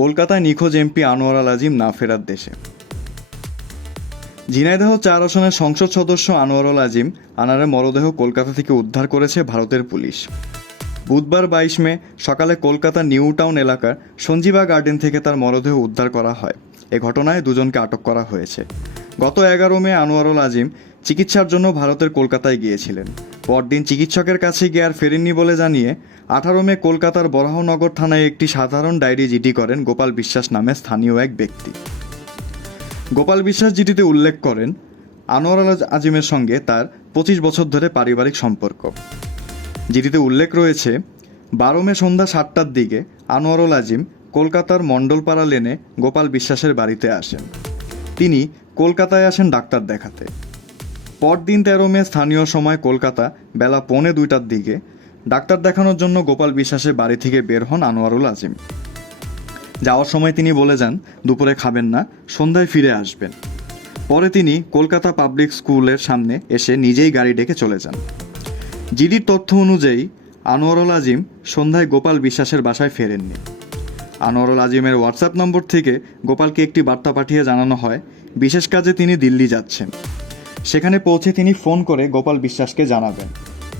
কলকাতায় নিখোঁজ এমপি আনোয়ার আল আজিম না ফেরার দেশে। ঝিনাইদহ ৪ আসনের সংসদ সদস্য আনোয়ার আল আজিম আনারের মরদেহ কলকাতা থেকে উদ্ধার করেছে ভারতের পুলিশ। বুধবার ২২ মে সকালে কলকাতার নিউ টাউন এলাকার সঞ্জীবা গার্ডেন থেকে তার মরদেহ উদ্ধার করা হয়। এ ঘটনায় দুজনকে আটক করা হয়েছে। গত ১১ মে আনোয়ার আল আজিম চিকিৎসার জন্য ভারতের কলকাতায় গিয়েছিলেন। পরদিন চিকিৎসকের কাছে গিয়ে আর ফেরেননি বলে জানিয়ে ১৮ মে কলকাতার বরাহনগর থানায় একটি সাধারণ ডায়েরি জিডি করেন গোপাল বিশ্বাস নামে স্থানীয় এক ব্যক্তি। গোপাল বিশ্বাস জিডিতে উল্লেখ করেন, আনোয়ার আল আজিমের সঙ্গে তার ২৫ বছর ধরে পারিবারিক সম্পর্ক। জিডিতে উল্লেখ রয়েছে, ১২ মে সন্ধ্যা ৭টার দিকে আনোয়ার আল আজিম কলকাতার মণ্ডলপাড়া লেনে গোপাল বিশ্বাসের বাড়িতে আসেন। তিনি কলকাতায় আসেন ডাক্তার দেখাতে। পরদিন ১৩ মে স্থানীয় সময় কলকাতা বেলা ১:৩০টার দিকে ডাক্তার দেখানোর জন্য গোপাল বিশ্বাসের বাড়ি থেকে বের হন আনোয়ারুল আজিম। যাওয়ার সময় তিনি বলে যান দুপুরে খাবেন না, সন্ধ্যায় ফিরে আসবেন। পরে তিনি কলকাতা পাবলিক স্কুলের সামনে এসে নিজেই গাড়ি ডেকে চলে যান। জিডির তথ্য অনুযায়ী আনোয়ারুল আজিম সন্ধ্যায় গোপাল বিশ্বাসের বাসায় ফেরেননি। আনোয়ারুল আজিমের হোয়াটসঅ্যাপ নম্বর থেকে গোপালকে একটি বার্তা পাঠিয়ে জানানো হয় বিশেষ কাজে তিনি দিল্লি যাচ্ছেন। সেখানে পৌঁছে তিনি ফোন করে গোপাল বিশ্বাসকে জানাবেন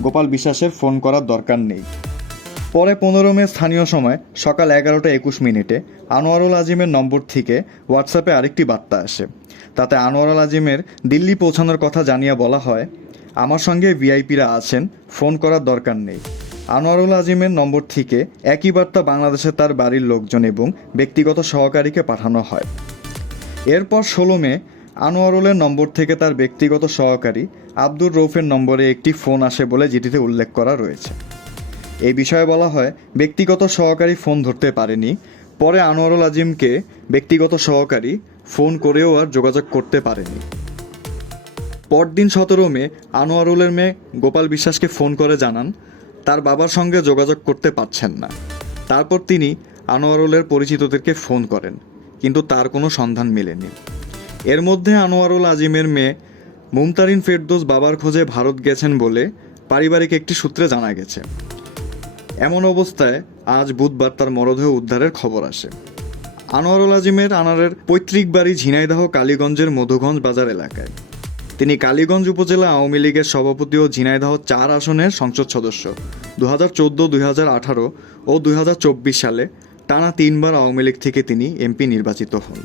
গোপাল বিশ্বাসের ফোন করার দরকার নেই। পরে ১৫ মে স্থানীয় সময় সকাল ১১:২১ আনোয়ারুল আজিমের নম্বর থেকে হোয়াটসঅ্যাপে আরেকটি বার্তা আসে। তাতে আনোয়ারুল আজিমের দিল্লি পৌঁছানোর কথা জানিয়ে বলা হয়, আমার সঙ্গে ভিআইপিরা আছেন, ফোন করার দরকার নেই। আনোয়ারুল আজিমের নম্বর থেকে একই বার্তা বাংলাদেশে তার বাড়ির লোকজন এবং ব্যক্তিগত সহকারীকে পাঠানো হয়। এরপর ১৬ মে আনোয়ারুলের নম্বর থেকে তার ব্যক্তিগত সহকারী আব্দুর রৌফের নম্বরে একটি ফোন আসে বলে জিডিতে উল্লেখ করা রয়েছে। এই বিষয়ে বলা হয়, ব্যক্তিগত সহকারী ফোন ধরতে পারেনি। পরে আনোয়ারুল আজিমকে ব্যক্তিগত সহকারী ফোন করেও আর যোগাযোগ করতে পারেনি। পরদিন ১৭ মে আনোয়ারুলের মেয়ে গোপাল বিশ্বাসকে ফোন করে জানান তার বাবার সঙ্গে যোগাযোগ করতে পারছেন না। তারপর তিনি আনোয়ারুলের পরিচিতদেরকে ফোন করেন, কিন্তু তার কোনো সন্ধান মেলেনি। এর মধ্যে আনোয়ারুল আজিমের মেয়ে মুমতারিন ফেরদৌস বাবার খোঁজে ভারত গেছেন বলে পারিবারিক একটি সূত্রে জানা গেছে। এমন অবস্থায় আজ বুধবার তার মরদেহ উদ্ধারের খবর আসে। আনোয়ারুল আজিমের আনারের পৈতৃক বাড়ি ঝিনাইদহ কালীগঞ্জের মধুগঞ্জ বাজার এলাকায়। তিনি কালীগঞ্জ উপজেলা আওয়ামী লীগের সভাপতি ও ঝিনাইদহ ৪ আসনের সংসদ সদস্য। ২০১৪, ২০১৮ ও ২০২৪ সালে টানা ৩বার আওয়ামী লীগ থেকে তিনি এমপি নির্বাচিত হন।